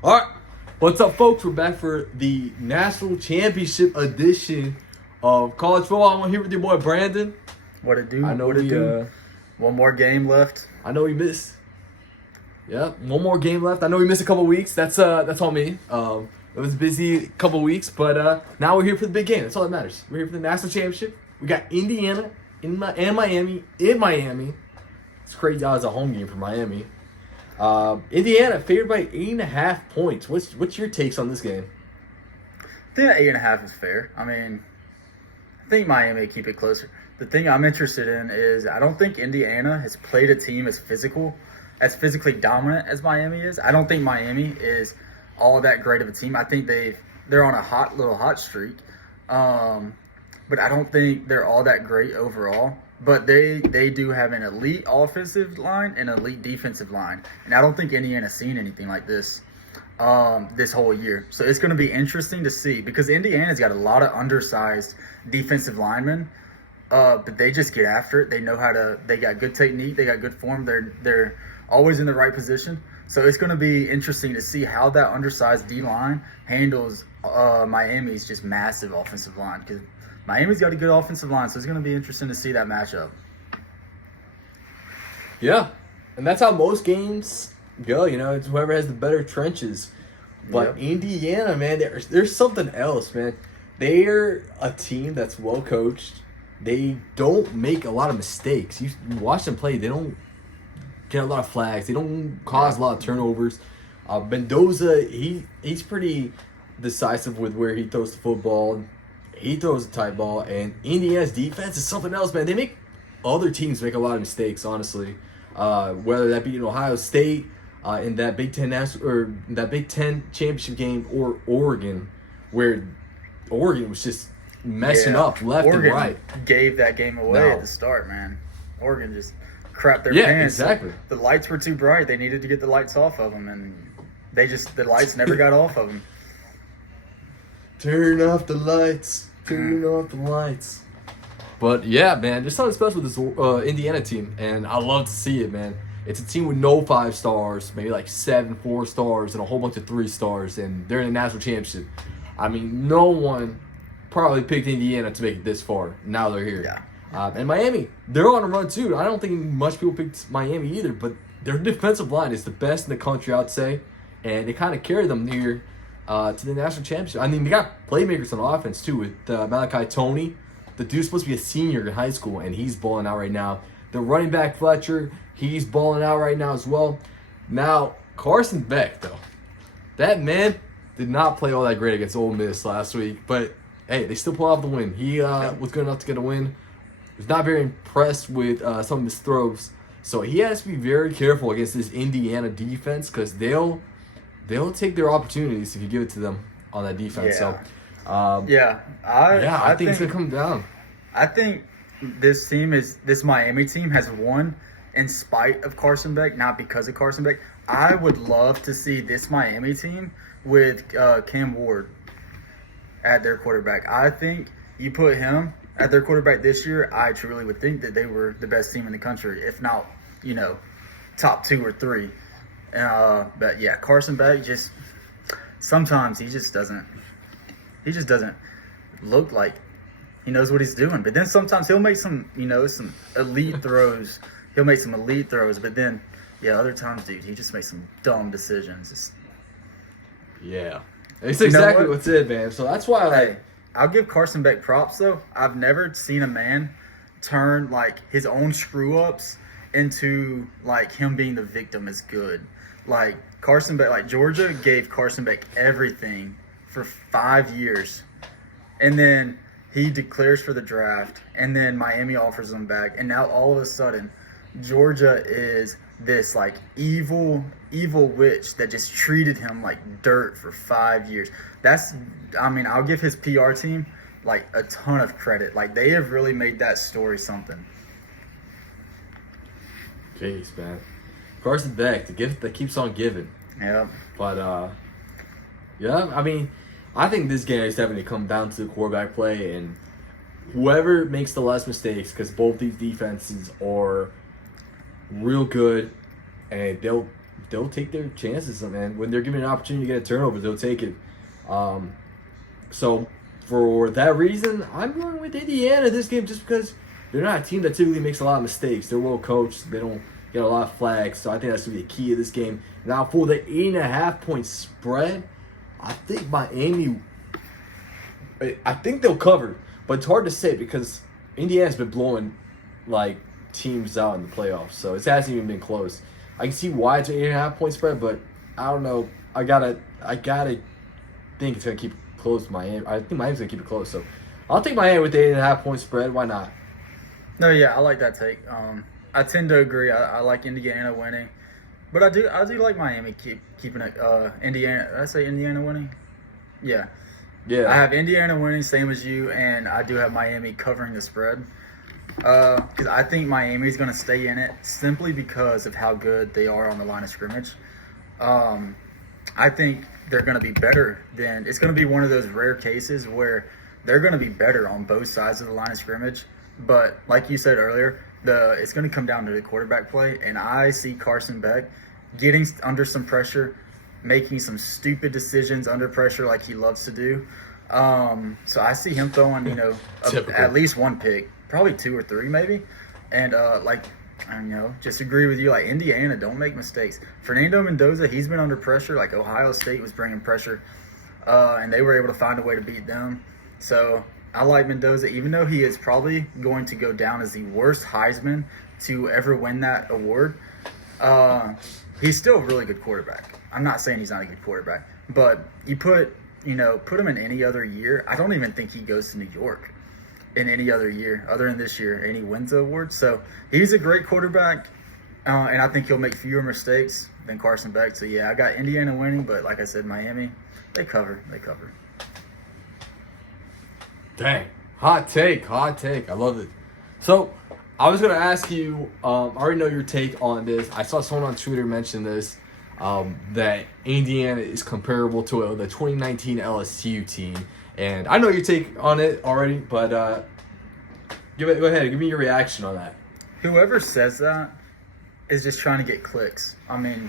All right, what's up, folks? We're back for the National Championship edition of college football. I'm here with your boy Brandon. What it do? I know what it we, do? One more game left. I know we missed. Yeah, one more game left. I know we missed a couple weeks. That's all me. It was a busy couple weeks, but now we're here for the big game. That's all that matters. We're here for the National Championship. We got Indiana and Miami in Miami. It's crazy. It's a home game for Miami. Indiana favored by 8.5 points. What's your takes on this game? I think that 8.5 is fair. I mean, I think Miami keep it closer. The thing I'm interested in is I don't think Indiana has played a team as physically dominant as Miami is. I don't think Miami is all that great of a team. I think they're on a hot streak, but I don't think they're all that great overall. But they do have an elite offensive line and an elite defensive line, and I don't think Indiana's seen anything like this this whole year. So it's going to be interesting to see because Indiana's got a lot of undersized defensive linemen, but they just get after it. They know how to. They got good technique. They got good form. They're always in the right position. So it's going to be interesting to see how that undersized D line handles Miami's just massive offensive line because Miami's got a good offensive line, so it's going to be interesting to see that matchup. Yeah, and that's how most games go. It's whoever has the better trenches. But Yep. Indiana, man, there's something else, man. They're a team that's well coached. They don't make a lot of mistakes. You watch them play; they don't get a lot of flags. They don't cause a lot of turnovers. Mendoza, he's pretty decisive with where he throws the football. He throws a tight ball, and Indiana's defense is something else, man. They make other teams make a lot of mistakes, honestly. Whether that be in Ohio State in that Big Ten or that Big Ten championship game, or Oregon, where Oregon was just messing up left Oregon and right. Gave that game away at the start, man. Oregon just crapped their pants. Exactly. The lights were too bright. They needed to get the lights off of them, and the lights never got off of them. Turn off the lights. Turn off the lights. But yeah, man, there's something special with this Indiana team, and I love to see it, man. It's a team with no 5 stars, maybe like 7 4-stars, and a whole bunch of 3 stars, and they're in the national championship. I mean, no one probably picked Indiana to make it this far. Now they're here. Yeah. And Miami, they're on a run too. I don't think much people picked Miami either, but their defensive line is the best in the country, I'd say, and they kind of carry them near to the national championship. I mean, they got playmakers on offense too with Malachi Toney. The dude's supposed to be a senior in high school, and he's balling out right now. The running back Fletcher, he's balling out right now as well. Now, Carson Beck, though. That man did not play all that great against Ole Miss last week, but hey, they still pulled off the win. He was good enough to get a win. Was not very impressed with some of his throws, so he has to be very careful against this Indiana defense because they'll take their opportunities if you give it to them on that defense. Yeah. So, I think it's gonna come down. I think this Miami team has won in spite of Carson Beck, not because of Carson Beck. I would love to see this Miami team with Cam Ward at their quarterback. I think you put him at their quarterback this year, I truly would think that they were the best team in the country, if not, top 2 or 3. But yeah, Carson Beck sometimes he just doesn't look like he knows what he's doing. But then sometimes he'll make some elite throws. He'll make some elite throws, but then other times, dude, he just makes some dumb decisions. Yeah. It's exactly what's it, man. So that's why I'll give Carson Beck props though. I've never seen a man turn like his own screw ups into like him being the victim is good. Like Carson Beck, like Georgia gave Carson Beck everything for 5 years, and then he declares for the draft, and then Miami offers him back, and now all of a sudden, Georgia is this like evil witch that just treated him like dirt for 5 years. I'll give his PR team like a ton of credit. Like they have really made that story something. Jeez, man. Carson Beck, the gift that keeps on giving. Yeah. But, I mean, I think this game is definitely come down to the quarterback play, and whoever makes the less mistakes, because both these defenses are real good, and they'll they'll take their chances, man. When they're given an opportunity to get a turnover, they'll take it. So for that reason, I'm going with Indiana this game just because they're not a team that typically makes a lot of mistakes. They're well coached. They don't get a lot of flags. So I think that's going to be the key of this game. Now for the 8.5-point spread, I think Miami, I think they'll cover. But it's hard to say because Indiana's been blowing like teams out in the playoffs. So it hasn't even been close. I can see why it's an 8.5-point spread, but I don't know. I gotta think it's gonna keep it close. Miami. I think Miami's gonna keep it close. So I'll take Miami with the 8.5-point spread. Why not? No, yeah, I like that take. I tend to agree. I like Indiana winning, but I do like Miami keeping it. Indiana. Did I say Indiana winning? Yeah. Yeah. I have Indiana winning, same as you, and I do have Miami covering the spread. Because I think Miami's going to stay in it simply because of how good they are on the line of scrimmage. I think they're going to be better than – it's going to be one of those rare cases where they're going to be better on both sides of the line of scrimmage. But like you said earlier, it's going to come down to the quarterback play, and I see Carson Beck getting under some pressure, making some stupid decisions under pressure like he loves to do. So I see him throwing, at least one pick. Probably 2 or 3 maybe. And just agree with you. Like Indiana, don't make mistakes. Fernando Mendoza, he's been under pressure. Like Ohio State was bringing pressure, and they were able to find a way to beat them. So I like Mendoza, even though he is probably going to go down as the worst Heisman to ever win that award. He's still a really good quarterback. I'm not saying he's not a good quarterback, but you put him in any other year, I don't even think he goes to New York in any other year other than this year, and he wins the award. So he's a great quarterback, and I think he'll make fewer mistakes than Carson Beck. So yeah, I got Indiana winning, but like I said, Miami, they cover. Dang, hot take. I love it. So I was gonna ask you. I already know your take on this. I saw someone on Twitter mention this. That Indiana is comparable to the 2019 LSU team. And I know your take on it already, but go ahead. Give me your reaction on that. Whoever says that is just trying to get clicks. I mean,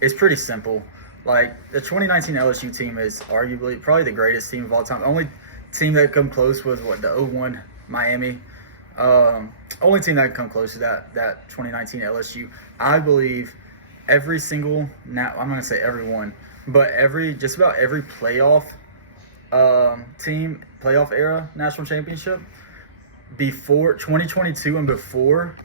it's pretty simple. Like, the 2019 LSU team is arguably probably the greatest team of all time. The only team that come close was, the 01 Miami. Only team that come close to that 2019 LSU. I believe every single, now I'm going to say everyone, but just about every playoff team, playoff era national championship before 2022 and before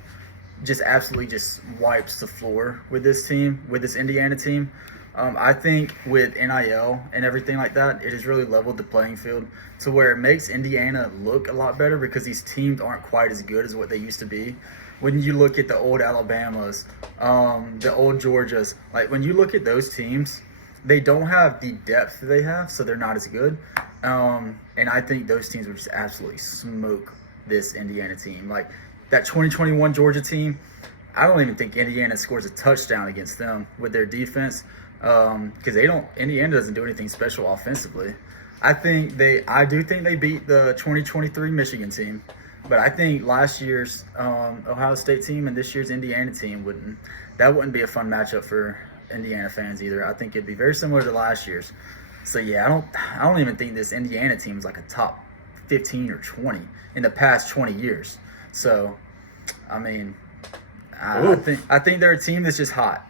just absolutely just wipes the floor with this team, with this Indiana team. I think with NIL and everything like that, it has really leveled the playing field to where it makes Indiana look a lot better because these teams aren't quite as good as what they used to be. When you look at the old Alabamas, the old Georgias, like when you look at those teams, they don't have the depth they have, so they're not as good. And I think those teams would just absolutely smoke this Indiana team. Like that 2021 Georgia team, I don't even think Indiana scores a touchdown against them with their defense because Indiana doesn't do anything special offensively. I do think they beat the 2023 Michigan team. But I think last year's Ohio State team and this year's Indiana team wouldn't be a fun matchup for Indiana fans either. I think it'd be very similar to last year's. So yeah, I don't even think this Indiana team is like a top 15 or 20 in the past 20 years. So, I mean, I think they're a team that's just hot.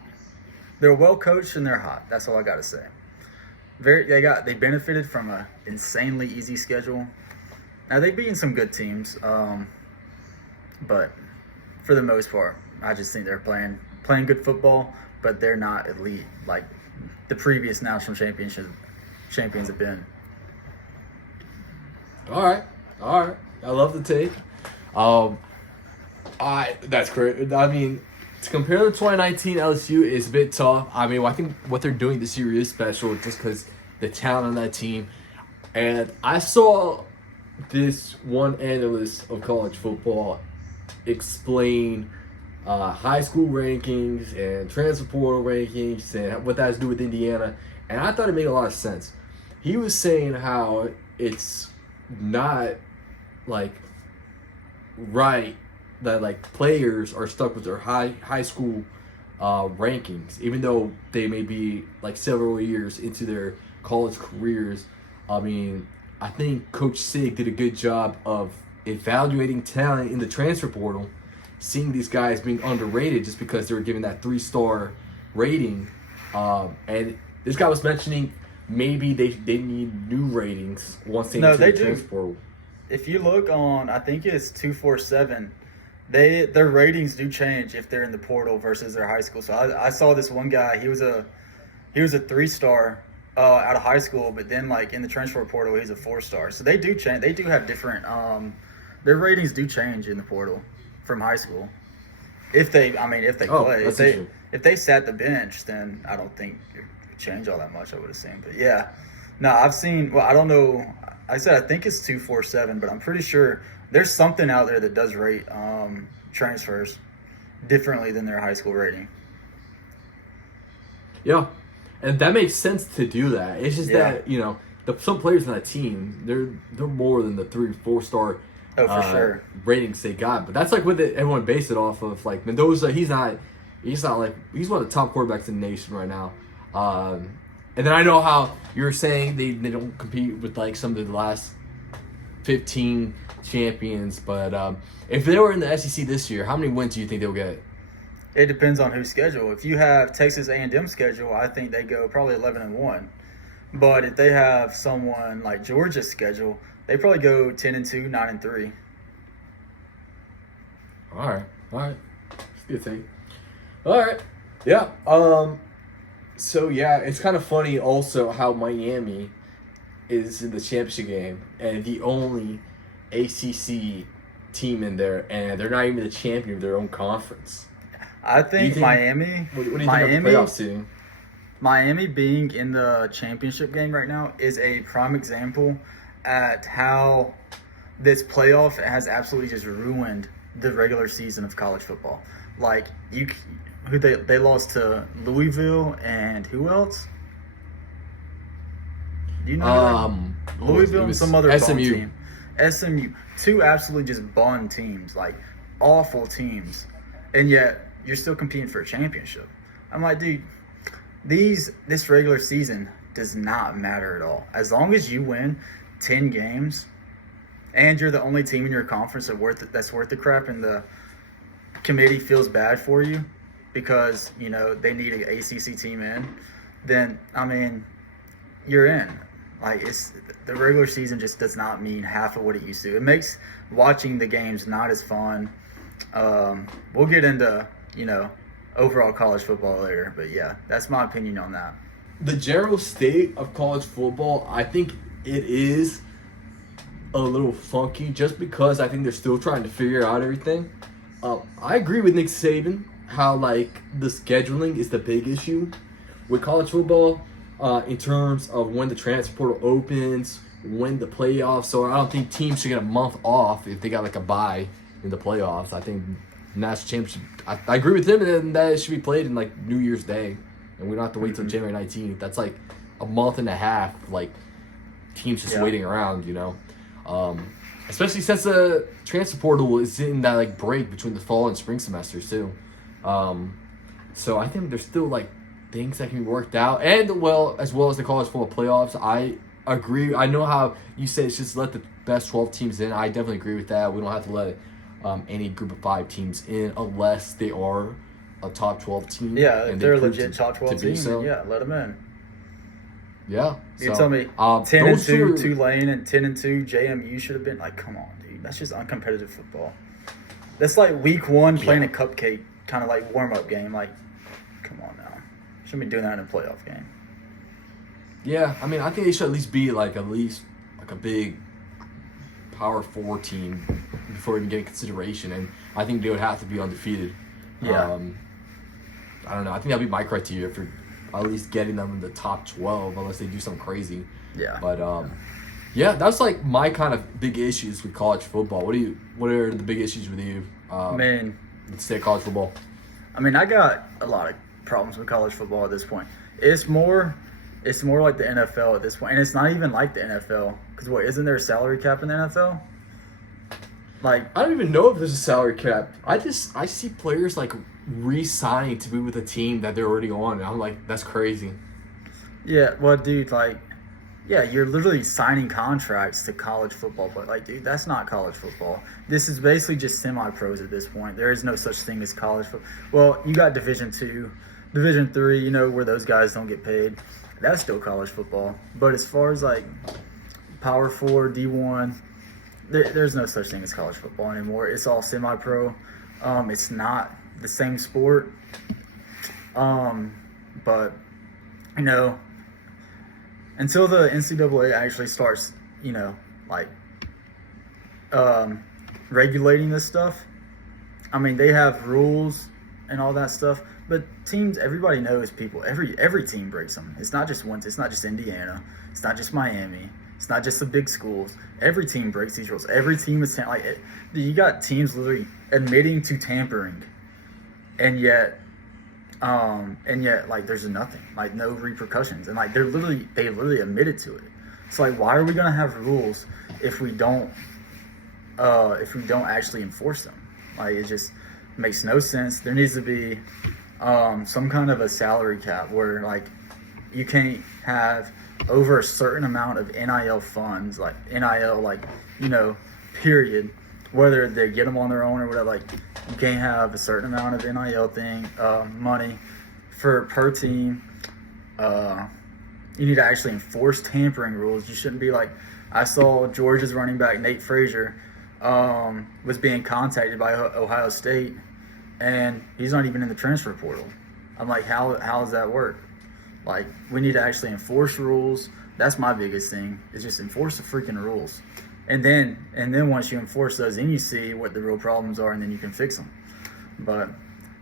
They're well coached and they're hot. That's all I got to say. They benefited from an insanely easy schedule. Now, they've beaten some good teams, but for the most part, I just think they're playing good football, but they're not elite like the previous national champions have been. All right. I love the take. That's great. I mean, to compare the 2019 LSU is a bit tough. I mean, I think what they're doing this year is special just because the talent on that team. And I saw this one analyst of college football explain high school rankings and transfer portal rankings and what that has to do with Indiana, and I thought it made a lot of sense. He was saying how it's not like right that like players are stuck with their high school rankings, even though they may be like several years into their college careers. I mean, I think Coach Sig did a good job of evaluating talent in the transfer portal, seeing these guys being underrated just because they were given that 3-star rating. And this guy was mentioning maybe they need new ratings once they enter the transfer portal. If you look on, I think it's 247, their ratings do change if they're in the portal versus their high school. So I saw this one guy, he was a 3-star out of high school, but then like in the transfer portal he's a 4-star. So they do change. They do have different their ratings do change in the portal from high school. If they play. If they sat the bench, then I don't think it would change all that much, I would assume. But yeah. No, I've seen, well, I don't know. I think it's 247, but I'm pretty sure there's something out there that does rate transfers differently than their high school rating. Yeah, and that makes sense to do that. It's just that, you know, some players on that team, they're more than the 3-4-star sure. ratings they got. But that's like what everyone based it off of. Like Mendoza, he's not like, he's one of the top quarterbacks in the nation right now. And then I know how you're saying they don't compete with like some of the last 15 champions, but if they were in the SEC this year, how many wins do you think they'll get? It depends on whose schedule. If you have Texas A&M schedule, I think they go probably 11-1. But if they have someone like Georgia's schedule, they probably go 10-2, 9-3. All right. That's a good thing. All right. Yeah. So yeah, it's kind of funny also how Miami is in the championship game and the only ACC team in there, and they're not even the champion of their own conference. I think Miami. What do you think of the playoff seeding? Miami being in the championship game right now is a prime example at how this playoff has absolutely just ruined the regular season of college football. Like they lost to Louisville and who else? Do you know? Louisville and some other bum team. SMU. Two absolutely just bum teams, like awful teams, and yet you're still competing for a championship. I'm like, dude, this regular season does not matter at all. As long as you win 10 games and you're the only team in your conference that's worth the crap, and the committee feels bad for you because, you know, they need an ACC team in, then, I mean, you're in. Like, the regular season just does not mean half of what it used to. It makes watching the games not as fun. We'll get into, you know, overall college football later, but yeah, that's my opinion on that. The general state of college football, I think it is a little funky just because I think they're still trying to figure out everything. I agree with Nick Saban how, like, the scheduling is the big issue with college football in terms of when the transfer portal opens, when the playoffs. So I don't think teams should get a month off if they got like a bye in the playoffs. I think national championship, I agree with him, and that it should be played in like New Year's Day, and we don't have to wait till January 19th. That's like a month and a half, like teams just waiting around, you know. Especially since the transfer portal is in that like break between the fall and spring semesters too. So I think there's still like things that can be worked out, and as well as the college football playoffs. I agree. I know how you say it's just let the best 12 teams in. I definitely agree with that. We don't have to let any group of 5 teams in unless they are a top 12 team. Yeah, if they're a legit top 12 team, so. Yeah, let them in. Yeah. You tell me 10-2 Tulane and 10-2 JMU should have been, like, come on, dude. That's just uncompetitive football. That's like week 1 playing a cupcake kind of like warm-up game. Like, come on now. Shouldn't be doing that in a playoff game. Yeah, I mean, I think they should at least be like a big Power 4 team before even getting consideration, and I think they would have to be undefeated. Yeah. I don't know. I think that'd be my criteria for at least getting them in the top 12, unless they do something crazy. Yeah. But yeah, that's like my kind of big issues with college football. What are the big issues with you? Man, let's say college football. I mean, I got a lot of problems with college football at this point. It's more like the NFL at this point, and it's not even like the NFL. Because isn't there a salary cap in the NFL? Like, I don't even know if there's a salary cap. I see players like re-signing to be with a team that they're already on. And I'm like, that's crazy. Yeah, well, dude, like, yeah, you're literally signing contracts to college football, but like, dude, that's not college football. This is basically just semi-pros at this point. There is no such thing as college football. Well, you got Division II, Division III, you know, where those guys don't get paid. That's still college football. But as far as like Power 4, D1, there's no such thing as college football anymore. It's all semi-pro. It's not the same sport. But, you know, until the NCAA actually starts, you know, like regulating this stuff, I mean, they have rules and all that stuff. But teams, everybody knows people. Every team breaks them. It's not just once. It's not just Indiana. It's not just Miami. It's not just the big schools. Every team breaks these rules. Every team is like you got teams literally admitting to tampering, and yet like there's nothing, like no repercussions, and like they literally admitted to it. It's like, why are we gonna have rules if we don't actually enforce them? Like, it just makes no sense. There needs to be some kind of a salary cap where like you can't have over a certain amount of NIL funds, like NIL, like, you know, period, whether they get them on their own or whatever. Like, you can't have a certain amount of NIL money per team. You need to actually enforce tampering rules. You shouldn't be like, I saw Georgia's running back Nate Frazier was being contacted by Ohio State, and he's not even in the transfer portal. I'm like, how does that work? Like, we need to actually enforce rules. That's my biggest thing, is just enforce the freaking rules. And then once you enforce those, then you see what the real problems are, and then you can fix them. But,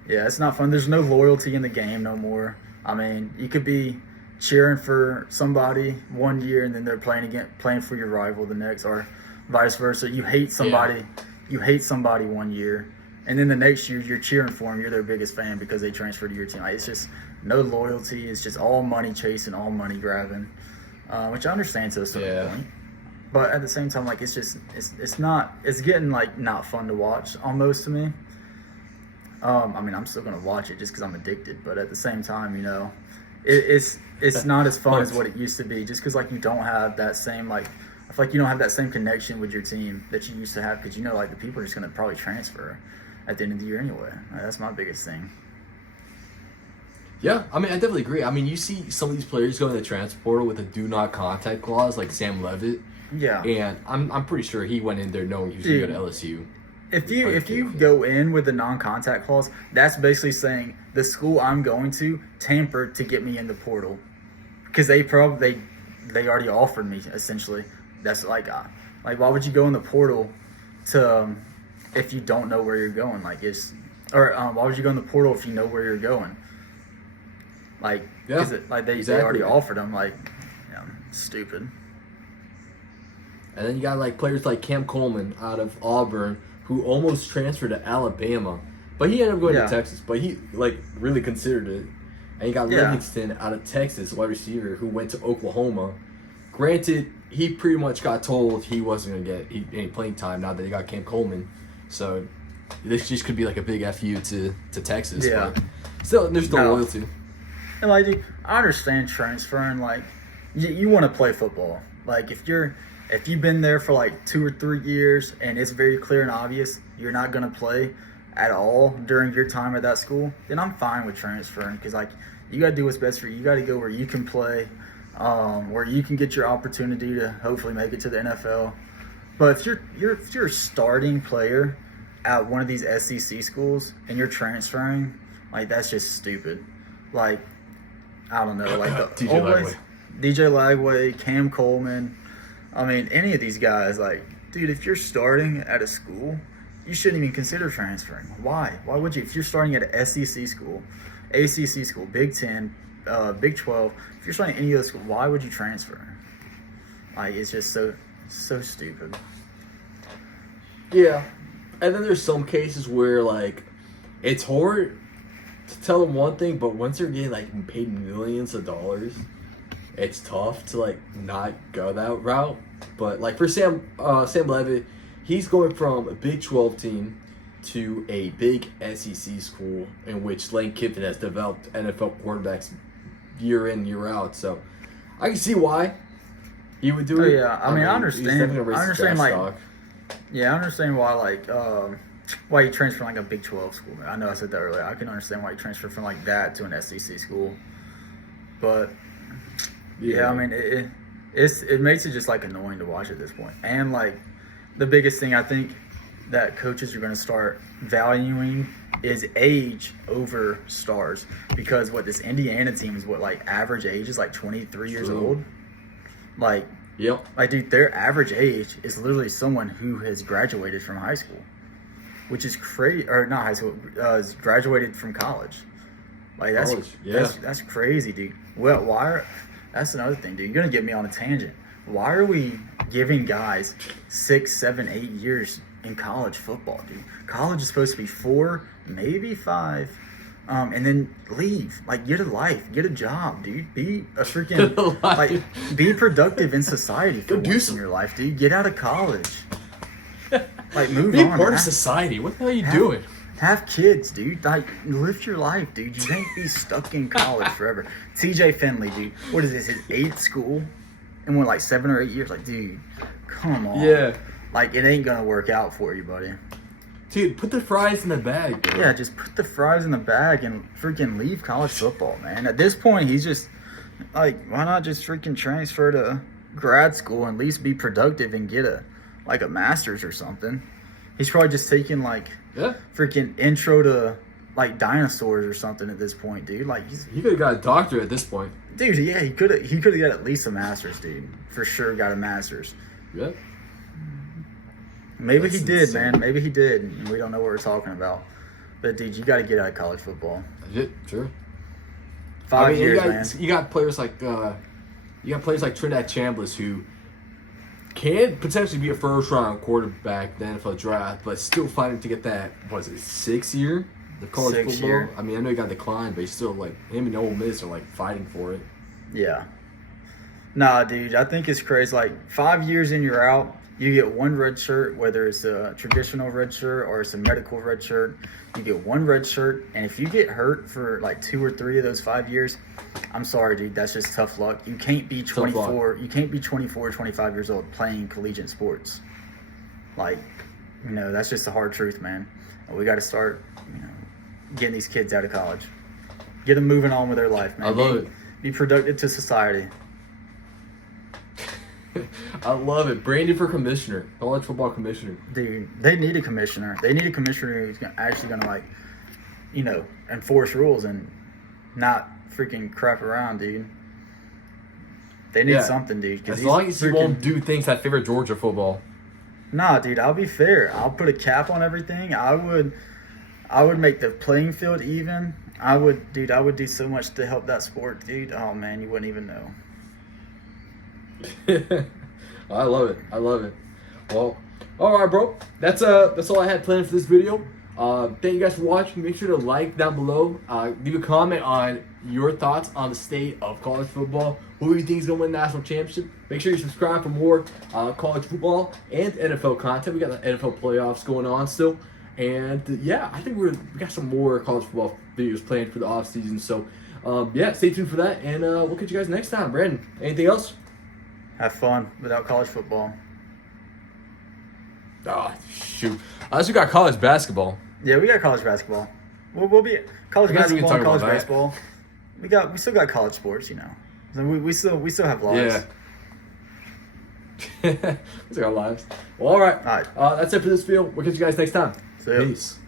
yeah, it's not fun. There's no loyalty in the game no more. I mean, you could be cheering for somebody one year, and then they're playing for your rival the next, or vice versa. You hate somebody, one year, and then the next year you're cheering for them. You're their biggest fan because they transferred to your team. Like, it's just no loyalty. It's just all money chasing, all money grabbing, which I understand to a certain point. But at the same time, like, it's getting like not fun to watch almost to me. I mean, I'm still gonna watch it just because I'm addicted. But at the same time, you know, it's not as fun as what it used to be. Just because like you don't have that same, like, I feel like you don't have that same connection with your team that you used to have, because you know, like, the people are just gonna probably transfer at the end of the year anyway. Like, that's my biggest thing. Yeah, I mean, I definitely agree. I mean, you see some of these players go in the transfer portal with a do not contact clause, like Sam Levitt. Yeah. And I'm pretty sure he went in there knowing he was going to go to LSU. If you go in with the non-contact clause, that's basically saying the school I'm going to tampered to get me in the portal, because they already offered me, essentially. That's like why would you go in the portal to if you don't know where you're going? Like, why would you go in the portal if you know where you're going? Like, yeah, they already offered them. Like, stupid. And then you got like players like Cam Coleman out of Auburn, who almost transferred to Alabama, but he ended up going to Texas. But he like really considered it. And you got Livingston out of Texas, wide receiver, who went to Oklahoma. Granted, he pretty much got told he wasn't going to get any playing time now that he got Cam Coleman. So this just could be like a big FU to Texas. Yeah. But still, there's still loyalty. And like, dude, I understand transferring. Like, you want to play football. Like, if you've been there for like 2 or 3 years and it's very clear and obvious you're not going to play at all during your time at that school, then I'm fine with transferring, because like, you got to do what's best for you. You got to go where you can play, where you can get your opportunity to hopefully make it to the NFL. But if you're a starting player at one of these SEC schools and you're transferring, like, that's just stupid. Like, I don't know, like DJ Lagway, Cam Coleman. I mean, any of these guys, like, dude, if you're starting at a school, you shouldn't even consider transferring. Why? Why would you? If you're starting at an SEC school, ACC school, Big 10, Big 12, if you're starting at any of those schools, why would you transfer? Like, it's just so stupid. Yeah. And then there's some cases where, like, it's hard to tell them one thing, but once they're getting, like, paid millions of dollars, it's tough to, like, not go that route. But, like, for Sam Levitt, he's going from a Big 12 team to a big SEC school in which Lane Kiffin has developed NFL quarterbacks year in, year out. So I can see why he would do it. Yeah, I mean, I understand. I understand, like, stock. yeah, I understand why, like, why you transfer from, like, a Big 12 school. I know I said that earlier. I can understand why you transfer from, like, that to an SEC school. But, yeah, I mean, it makes it just, like, annoying to watch at this point. And, like, the biggest thing I think that coaches are going to start valuing is age over stars. Because what this Indiana team is, what, like, average age is, like, 23 years old. Like, yep. Like, dude, their average age is literally someone who has graduated from high school, which is crazy. Or not high school, is graduated from college. Like, that's crazy, dude. Well, that's another thing, dude. You're gonna get me on a tangent. Why are we giving guys 6, 7, 8 years in college football, dude? College is supposed to be 4, maybe 5. And then leave. Like, get a life. Get a job, dude. Be a freaking, like, be productive in society for once in your life, dude. Get out of college. Like, move on. Be part of society. What the hell are you doing? Have kids, dude. Like, live your life, dude. You can't be stuck in college forever. TJ Finley, dude. What is this, his 8th school? In what, like 7 or 8 years? Like, dude, come on. Yeah. Like, it ain't gonna work out for you, buddy. Dude, put the fries in the bag, bro. Yeah, just put the fries in the bag and freaking leave college football, man. At this point, he's just, like, why not just freaking transfer to grad school and at least be productive and get a master's or something? He's probably just taking, like, freaking intro to, like, dinosaurs or something at this point, dude. Like, he could have got a doctorate at this point. Dude, yeah, he could have got at least a master's, dude. For sure got a master's. Yeah. Maybe he did, man. Maybe he did. We don't know what we're talking about. But, dude, you got to get out of college football. Legit, sure. 5 years, man. You got players like Trinidad Chambliss who can potentially be a first-round quarterback in the NFL draft, but still fighting to get that, what is it, 6th year of college football? Year. I mean, I know he got declined, but he's still, like, him and Ole Miss are, like, fighting for it. Yeah. Nah, dude, I think it's crazy. Like, 5 years in, you're out. You get one red shirt, whether it's a traditional red shirt or it's a medical red shirt. You get one red shirt, and if you get hurt for like 2 or 3 of those 5 years, I'm sorry, dude. That's just tough luck. You can't be 24. You can't be 24 or 25 years old playing collegiate sports. Like, you know, that's just the hard truth, man. We got to start, you know, getting these kids out of college. Get them moving on with their life, man. I love it. Be productive to society. I love it. Brandon for commissioner. College football commissioner. Dude, they need a commissioner. They need a commissioner who's actually going to, like, you know, enforce rules and not freaking crap around, dude. They need something, dude. As long as you won't do things that favor Georgia football. Nah, dude, I'll be fair. I'll put a cap on everything. I would make the playing field even. I would do so much to help that sport, dude. Oh, man, you wouldn't even know. I love it. Well, all right, bro. That's all I had planned for this video. Thank you guys for watching. Make sure to like down below. Leave a comment on your thoughts on the state of college football. Who do you think is going to win the national championship? Make sure you subscribe for more college football and NFL content. We got the NFL playoffs going on still. And yeah, I think we got some more college football videos planned for the off season. So yeah, stay tuned for that. And we'll catch you guys next time. Brandon, anything else? Have fun without college football. Oh, shoot. Unless we got college basketball. Yeah, we got college basketball. We'll be college basketball and college baseball. We still got college sports, you know. So we still have lives. Yeah. We still got lives. Well, all right. That's it for this video. We'll catch you guys next time. See ya. Peace.